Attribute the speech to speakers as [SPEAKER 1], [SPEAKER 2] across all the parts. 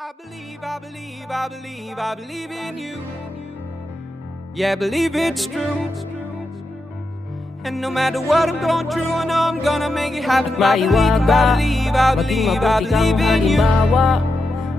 [SPEAKER 1] I believe, I believe, I believe, I believe in you. Yeah, I believe it's true. And no matter what I'm going through, I know I'm gonna make it happen. I believe, I believe, I believe, I believe in you.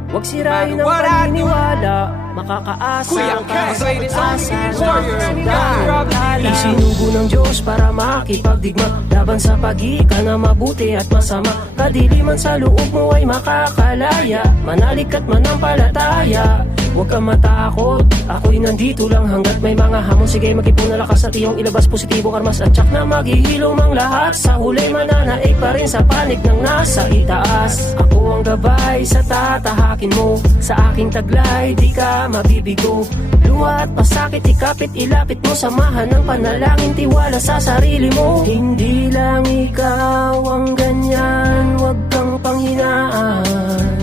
[SPEAKER 2] Huwag sirain ang
[SPEAKER 1] What I do.
[SPEAKER 2] paniniwala Makakaasa
[SPEAKER 1] Kuya,
[SPEAKER 2] ang
[SPEAKER 1] can't say this only
[SPEAKER 2] pag-asa
[SPEAKER 1] because
[SPEAKER 2] ng
[SPEAKER 1] you're a
[SPEAKER 2] hanggang
[SPEAKER 1] God.
[SPEAKER 2] kala. Isinugo ng Diyos para makipagdigma. Laban sa pagitan na mabuti at masama. Kadiliman sa loob mo ay makakalaya. Manalig at manampalataya. Huwag kang matakot. Ako'y nandito lang hanggat may mga hamon. Sige mag-ipon na lakas at iyong ilabas Positibong armas. At tsak na maghihilom ang lahat. Sa huli mananaig pa rin sa panig ng nasa itaas. Ako ang gabay sa tatahakin mo. Sa aking taglay di ka mabibigo Luha at pasakit ikapit ilapit mo Samahan ng panalangin tiwala sa sarili mo Hindi lang ikaw ang ganyan Huwag kang panghinaan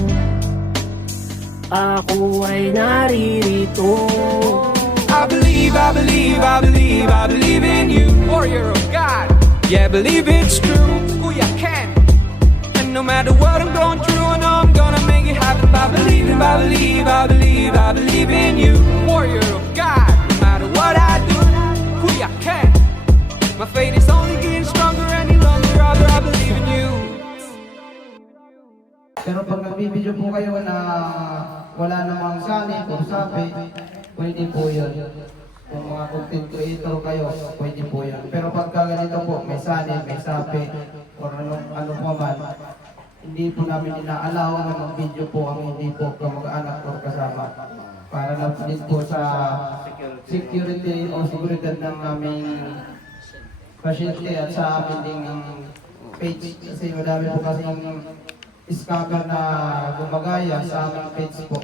[SPEAKER 2] ako ay naririto
[SPEAKER 1] I believe, I believe, I believe, I believe in you. Warrior of God. Yeah, I believe it's true. Kuya can. And no matter what I'm going through, I know I'm happen. I believe, I believe, I believe, I believe in you. Warrior of God. No matter what I do, Kuya can. My faith is only getting stronger any longer. Rather, I believe in you.
[SPEAKER 3] Pero pag nagbibideo po kayo na wala namang sani o sabi, pwede po yun. Kung mga content creator kayo, pwede po yun. Pero pagka ganito po, may sani, may sabi, or ano, ano po man, hindi po namin inaalaw na mag-video po ang hindi po kamag-anak o kasama. Para lang din po sa security o seguridad ng aming pasyente at sa amin ding page. Kasi madami po kasing scammer na gumagaya sa aming page po.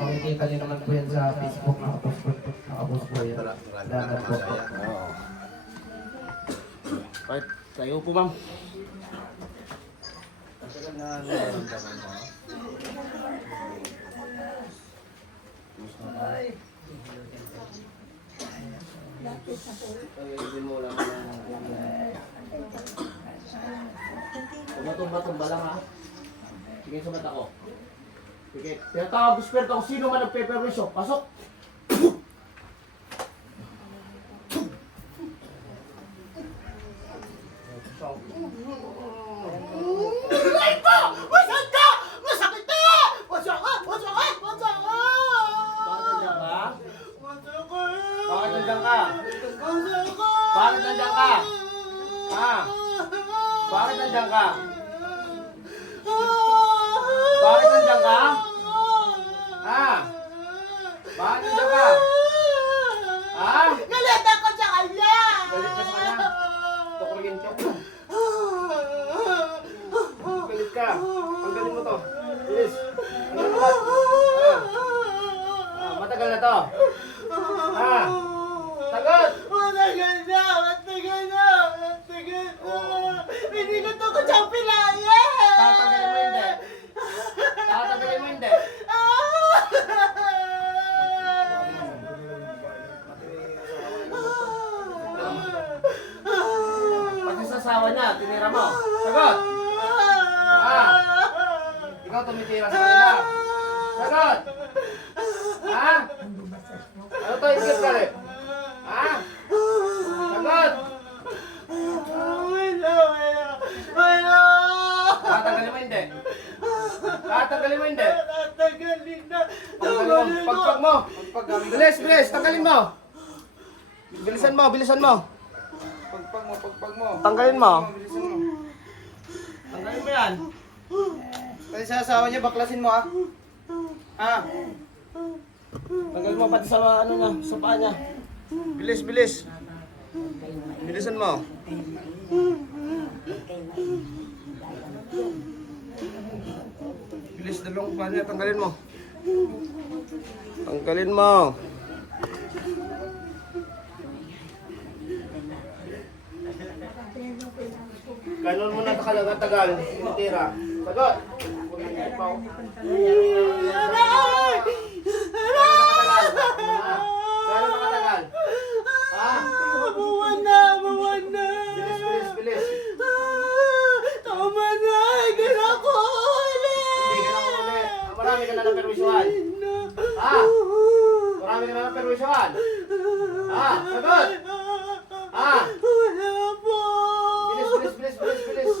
[SPEAKER 3] Makikita niyo naman po yan sa Facebook. Nakapost po, nakapost po yan. Danan po.
[SPEAKER 4] Right, kayo po ma'am. Tumba-tumba lang ha. Sige sa mata ko. Sige, tinatawag ko spirit kung sino man nagpe-permission. Pasok!
[SPEAKER 5] Aray ko! Masakit ka! Masakit na! Masakit! Masakit! Masakit!
[SPEAKER 4] Bakit nandiyan ka?
[SPEAKER 5] Masakit!
[SPEAKER 4] Bakit nandiyan ka? Ha? Bakit nandiyan ka? Bakit nandiyan ka? Ha? Bakit nandiyan ka? Ha?
[SPEAKER 5] Galit ako sa kanya!
[SPEAKER 4] Galit ka sa kanya? Tukurin ka. Galit ka. Tanggalin mo to. Bilis. Tanggalin mo. Ah. Ah, matagal na to. Ha? Sagot!
[SPEAKER 5] Matagal na! Matagal na! Matagal na! Hindi ko to kutsang pilayan!
[SPEAKER 4] Tatanggalin mo hindi. Tatanggalin mo hindi. Pati sa asawa niya, tinira mo. Sagot! Ah! Ikaw tumitira sa kanila. Sagot! Ha? Ano to, ingit ka rin? Ha? Sagot!
[SPEAKER 5] Wala! Wala!
[SPEAKER 4] Tatanggalin mo hindi. Tatanggalin mo hindi.
[SPEAKER 5] Tatagalin na!
[SPEAKER 4] Tanggalin mo. Pagpag mo. Bilis, bilis. Tanggalin mo. Bilisan mo, bilisan mo.
[SPEAKER 3] Mo.
[SPEAKER 4] Tanggalin mo.
[SPEAKER 3] Bilisan mo.
[SPEAKER 4] Tanggalin mo yan.
[SPEAKER 3] Kasi sa asawa niya, baklasin mo ah. Ah,
[SPEAKER 4] Tanggalin mo pati sa ano niya, sa paa niya. Bilis, bilis. Bilisan mo. Bilis, dalawang paa niya. Tanggalin mo. Tanggalin mo. Ganon mo na talaga tagal. Tira. Sagot. Gano'n na katagal? Ha?
[SPEAKER 5] Buwan na! Buwan na!
[SPEAKER 4] Bilis, bilis, bilis.
[SPEAKER 5] Tama na! Hindi na ako ulit!
[SPEAKER 4] Hindi ka na ulit. Marami ka na na perwisyohan? Ha? Marami ka na ng perwisyohan? Ha? Sagot! Ha?
[SPEAKER 5] Wala po!
[SPEAKER 4] Bilis, bilis, bilis, bilis, bilis.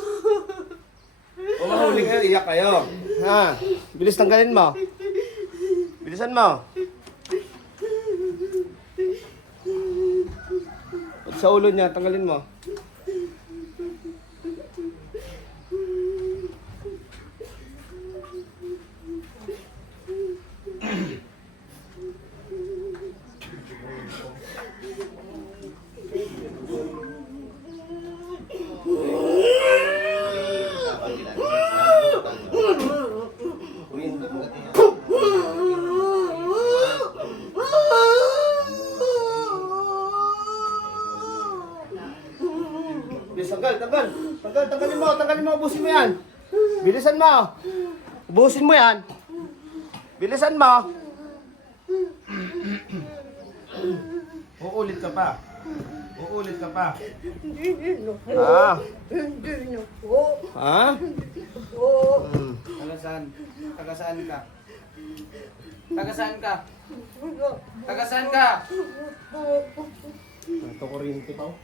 [SPEAKER 4] Mahuli kayo, iyak kayo. Ha? Bilis tanggalin mo. Bilisan mo. Pag sa ulo niya, tanggalin mo. Ubusin mo yan. Bilisan mo. Ubusin mo yan. Bilisan mo. Uulit ka pa. Uulit ka pa.
[SPEAKER 5] Hindi na po.
[SPEAKER 4] Ah.
[SPEAKER 5] Hindi na po.
[SPEAKER 4] Ha?
[SPEAKER 5] Po.
[SPEAKER 4] Hmm.
[SPEAKER 3] Taga saan? Taga saan ka? Taga saan ka? Taga saan ka?
[SPEAKER 4] Ito kuryente pa. oh.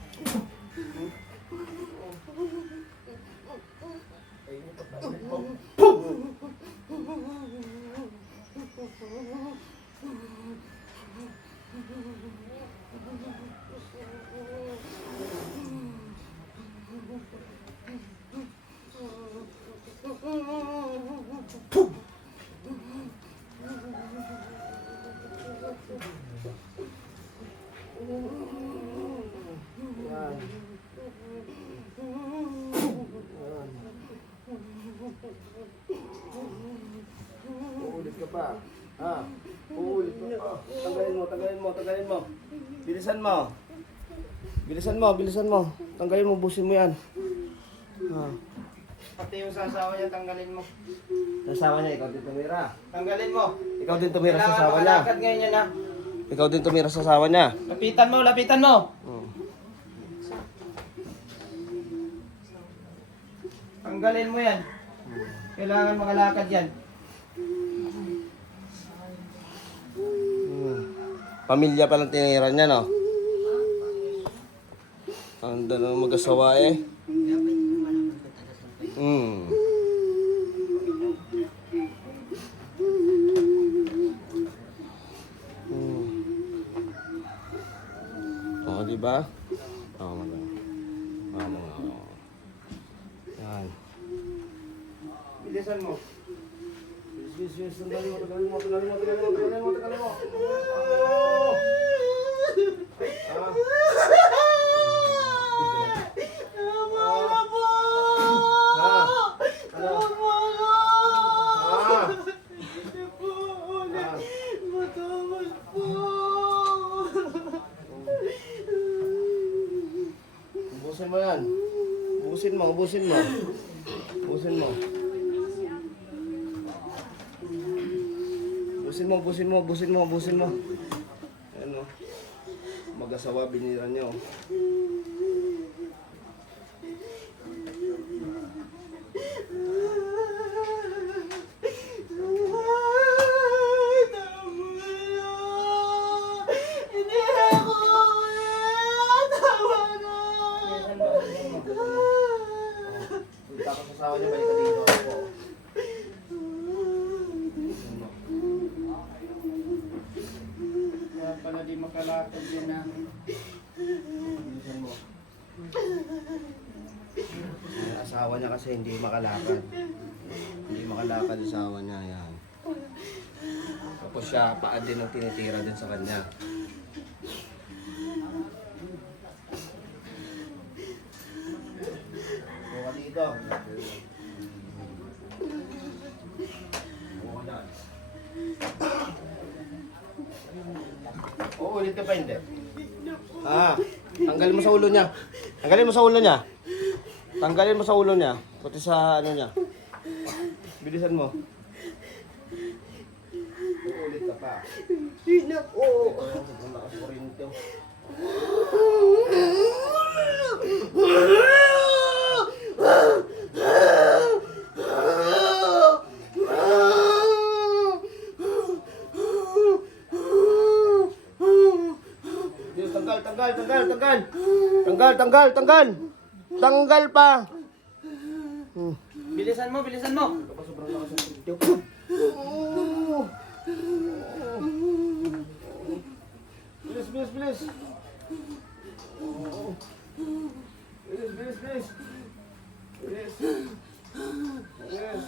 [SPEAKER 4] Uulit ka Bilisan mo. Bilisan mo, bilisan mo. Tanggalin mo, busin mo yan. Ha?
[SPEAKER 3] Pati yung sasawa niya, tanggalin mo.
[SPEAKER 4] Sasawa niya, ikaw din tumira.
[SPEAKER 3] Tanggalin mo.
[SPEAKER 4] Ikaw din tumira sa
[SPEAKER 3] Kailangan
[SPEAKER 4] sasawa niya.
[SPEAKER 3] makalakad ngayon yan ha.
[SPEAKER 4] Ikaw din tumira sa sasawa niya.
[SPEAKER 3] Lapitan mo, lapitan mo.
[SPEAKER 4] Hmm.
[SPEAKER 3] Tanggalin mo yan. Kailangan makalakad yan.
[SPEAKER 4] Pamilya palang tinira niya, no? Ang dalawa mag-asawa eh. Hmm. Hmm. Oo, di ba? Oo, maganda. Oo, mga, oo. Yan. Bilisan mo. Bilis, bilis, bilis. Tanggalin mo, tanggalin mo, tanggalin mo, tanggalin mo, tanggalin mo, tanggalin mo. Oh! Ah.
[SPEAKER 5] Tama po!
[SPEAKER 4] Ah. Ano? Ah.
[SPEAKER 5] Hindi po ulit.
[SPEAKER 4] Ah.
[SPEAKER 5] Matawad po.
[SPEAKER 4] Ubusin mo yan. Ubusin mo, ubusin mo. Ubusin mo. Ubusin mo, ubusin mo, ubusin mo, ubusin mo. Ano? Mag-asawa, binira niyo. Tapos asawa niyo, balik dito ako.
[SPEAKER 3] Kaya pala di.
[SPEAKER 4] Bilisan mo. Ang asawa niya kasi hindi makalakad. Hindi makalakad asawa niya. Yan. Tapos siya, paa din ang tinitira din sa kanya. Oo, ulit ka pa hindi. Ah, tanggalin mo sa ulo niya. Tanggalin mo sa ulo niya. Tanggalin mo sa ulo niya. Pati sa ano niya. Bilisan mo. Uulit ka pa.
[SPEAKER 5] Hindi po.
[SPEAKER 4] Ito, sobrang lakas. tanggal, tanggal, tanggal. Tanggal, tanggal, tanggal. Tanggal pa.
[SPEAKER 5] Bilisan mo, bilisan mo.
[SPEAKER 4] Video. Bilis, bilis, bilis. Bilis, bilis, bilis. Bilis. Bilis.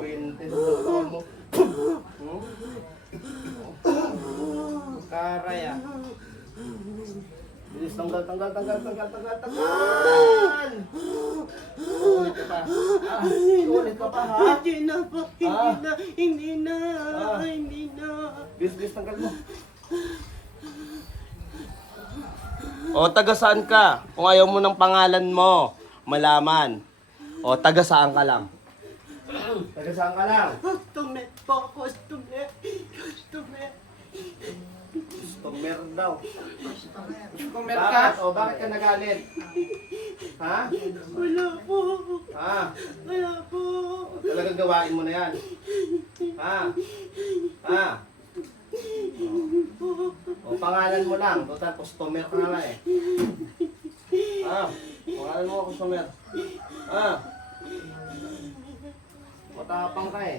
[SPEAKER 4] Quintes, totoo mo.
[SPEAKER 5] Karay ah.
[SPEAKER 4] Bilis, tanggal, tanggal, tanggal, tanggal, tanggal, tanggal! Ulit ka pa. Ah, ulit ka pa, ha?
[SPEAKER 5] Hindi na po, hindi
[SPEAKER 4] Ah.
[SPEAKER 5] na, hindi na,
[SPEAKER 4] Ah.
[SPEAKER 5] hindi na.
[SPEAKER 4] Bilis, bilis, tanggal mo. O, taga saan ka? Kung ayaw mo ng pangalan mo, malaman. O, taga saan ka lang? Taga saan ka lang?
[SPEAKER 5] Customer po, customer, customer.
[SPEAKER 4] Customer daw.
[SPEAKER 3] Customer
[SPEAKER 4] Bakit? O, bakit ka nagalit? Ha?
[SPEAKER 5] Wala po,
[SPEAKER 4] Ha?
[SPEAKER 5] wala po.
[SPEAKER 4] Talagang gawain mo na yan. Ha? Ha? O, pangalan mo lang. Total, customer ka nga eh. Ha? Pangalan mo, customer. Ha? Matapang ka eh.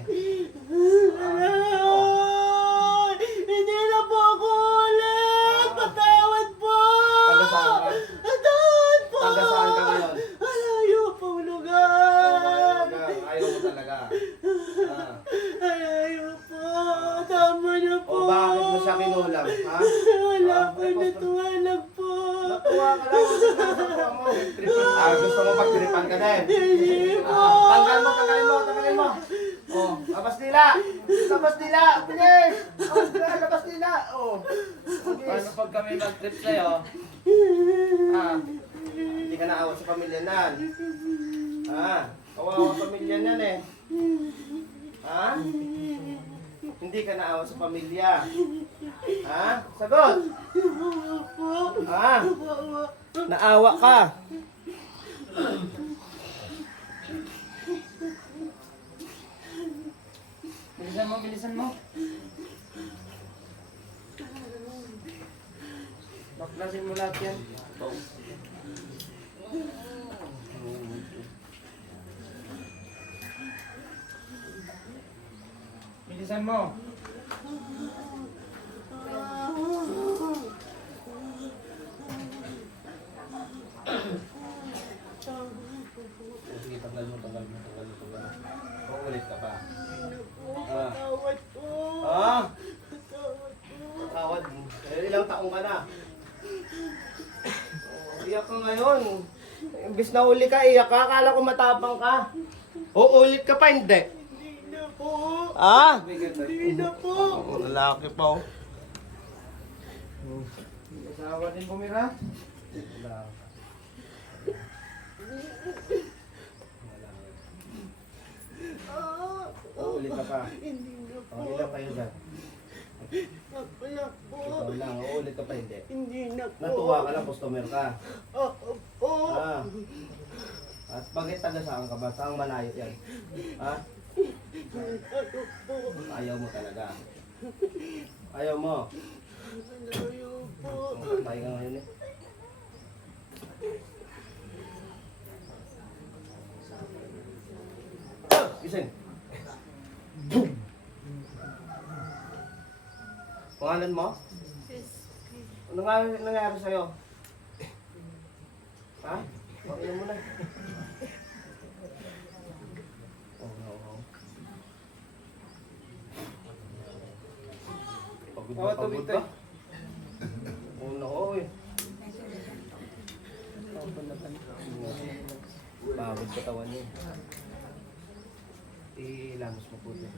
[SPEAKER 5] Ay, Hindi na po ako ulit! Patawad po!
[SPEAKER 4] Taga saan ka?
[SPEAKER 5] Patawad po!
[SPEAKER 4] Taga saan ka ngayon?
[SPEAKER 5] Alayo po
[SPEAKER 4] O,
[SPEAKER 5] lugar!
[SPEAKER 4] talaga. Ayaw talaga. Ha?
[SPEAKER 5] Alayo po! Tama na po!
[SPEAKER 4] O, bakit mo siya kinulam? Ha?
[SPEAKER 5] Wala
[SPEAKER 4] Ah,
[SPEAKER 5] po,
[SPEAKER 4] customer-
[SPEAKER 5] natuwa lang po!
[SPEAKER 4] Natuwa ka lang. Natuwa mo. Ah, gusto mo pagtripan ka din.
[SPEAKER 5] Hindi po!
[SPEAKER 4] Tanggal mo, tanggalin mo, tanggalin mo. Oh, labas nila. Labas nila. Bilis. Oh, labas nila. Oh.
[SPEAKER 3] Paano pag kami mag-trip sa'yo?
[SPEAKER 4] Ah, hindi ka naawa sa pamilya nan. Ah, kawawa sa pamilya nan eh. Ha? Hindi ka naawa sa pamilya. Ha? Sagot. Ha? Naawa ka.
[SPEAKER 3] Bilisan mo, bilisan mo. Baklasin mo lahat yan. Bilisan mo.
[SPEAKER 4] Sige, tanggal mo, tanggal mo, tanggal mo, tanggal mo. Uulit ka pa. Ah. Ah, tawad. Eh, ilang taong ka na? Oh, iyak ka ngayon. Imbis na uli ka, iyak ka. Akala ko matapang ka. O, ulit ka pa, hindi. Ah?
[SPEAKER 5] Hindi na po!
[SPEAKER 4] Oh, lalaki pa, oh.
[SPEAKER 3] Asawa din bumira.
[SPEAKER 5] Ah,
[SPEAKER 4] O, ulit ka pa.
[SPEAKER 5] hindi na po!
[SPEAKER 4] O, ilang kayo dyan?
[SPEAKER 5] Wala po!
[SPEAKER 4] Ikaw lang, o, ulit ka pa, hindi.
[SPEAKER 5] Hindi na po!
[SPEAKER 4] Natuwa ka lang, customer ka.
[SPEAKER 5] Ah, po!
[SPEAKER 4] Ah. At bakit taga saan ka ba? Saan malayo yan? Ha? Ayaw mo talaga. Ayaw mo.
[SPEAKER 5] Alayo po!
[SPEAKER 4] Tayo ka ngayon eh. Gising. Boom! Pangalan mo? Ano nga nangyari sa'yo? Ha? Pakilan mo na. Oh, no, no. Pagod na pagod
[SPEAKER 3] tubig
[SPEAKER 4] ka?
[SPEAKER 3] tayo.
[SPEAKER 4] Oo na, oo eh. Pagod katawan niya. Ilamos mo po din.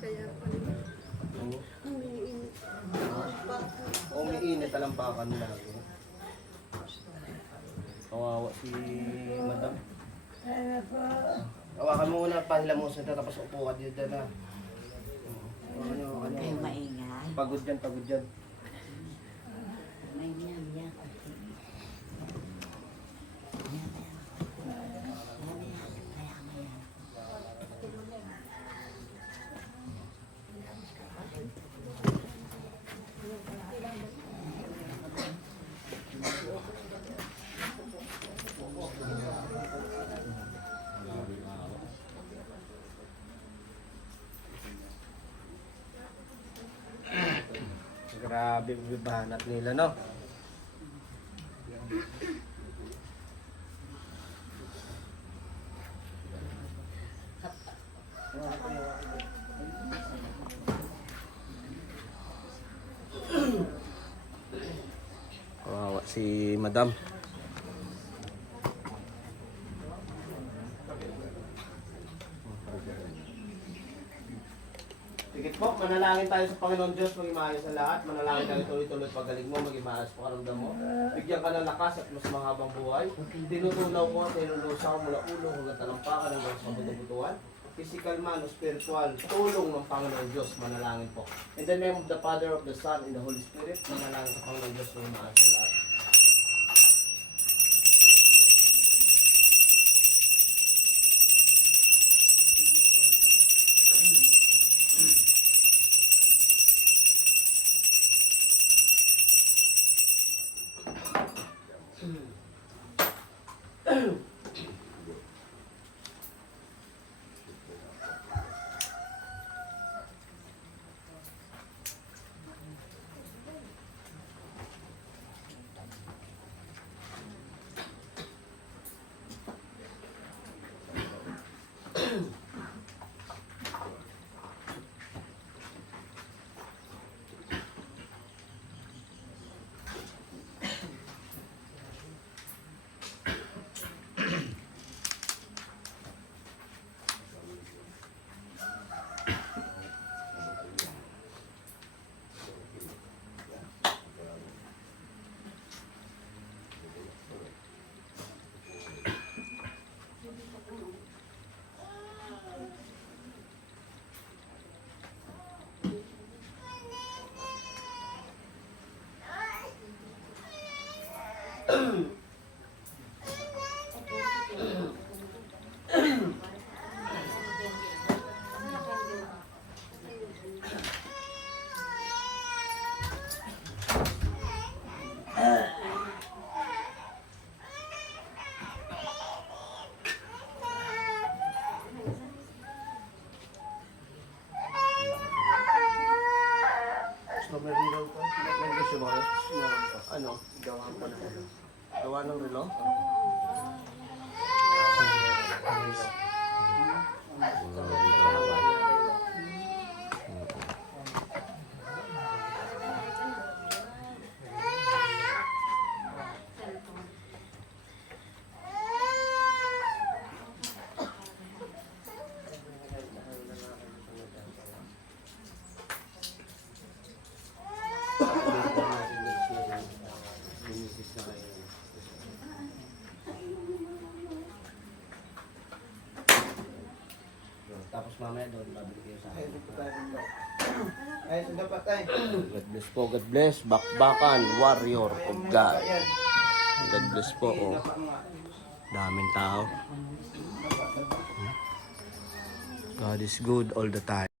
[SPEAKER 5] Kaya pala
[SPEAKER 4] Oo.
[SPEAKER 5] umiinit.
[SPEAKER 4] Umiinit talampakan lagi. Kawawa si madam. Hawakan mo muna, pahila mo sa tapos upo ka dito na. Hawakan niyo.
[SPEAKER 6] Kayo maingay.
[SPEAKER 4] Pagod dyan, pagod dyan.
[SPEAKER 6] May niyan, yan.
[SPEAKER 4] Bibanat nila, no? Kawawa si Madam. Sige po, manalangin tayo sa Panginoon Diyos, maging maayos sa lahat. Manalangin tayo tuloy-tuloy pagaling mo, maging maayos sa karamdam mo. Bigyan ka ng lakas at mas mahabang buhay. Tinutunaw ko at tinulusaw mula ulo hanggang talampakan hanggang sa buto-butuan. Physical man o spiritual, tulong ng Panginoon Diyos, manalangin po. In the name of the Father, of the Son, and the Holy Spirit, manalangin sa Panginoon Diyos, maging maayos sa lahat. Ooh. Tapos mamaya doon, babalik kayo sa akin.
[SPEAKER 3] Ayos ang dapat tayo.
[SPEAKER 4] God bless po, God bless. Bakbakan, warrior of God. God bless po. Oh. Daming tao. God is good all the time.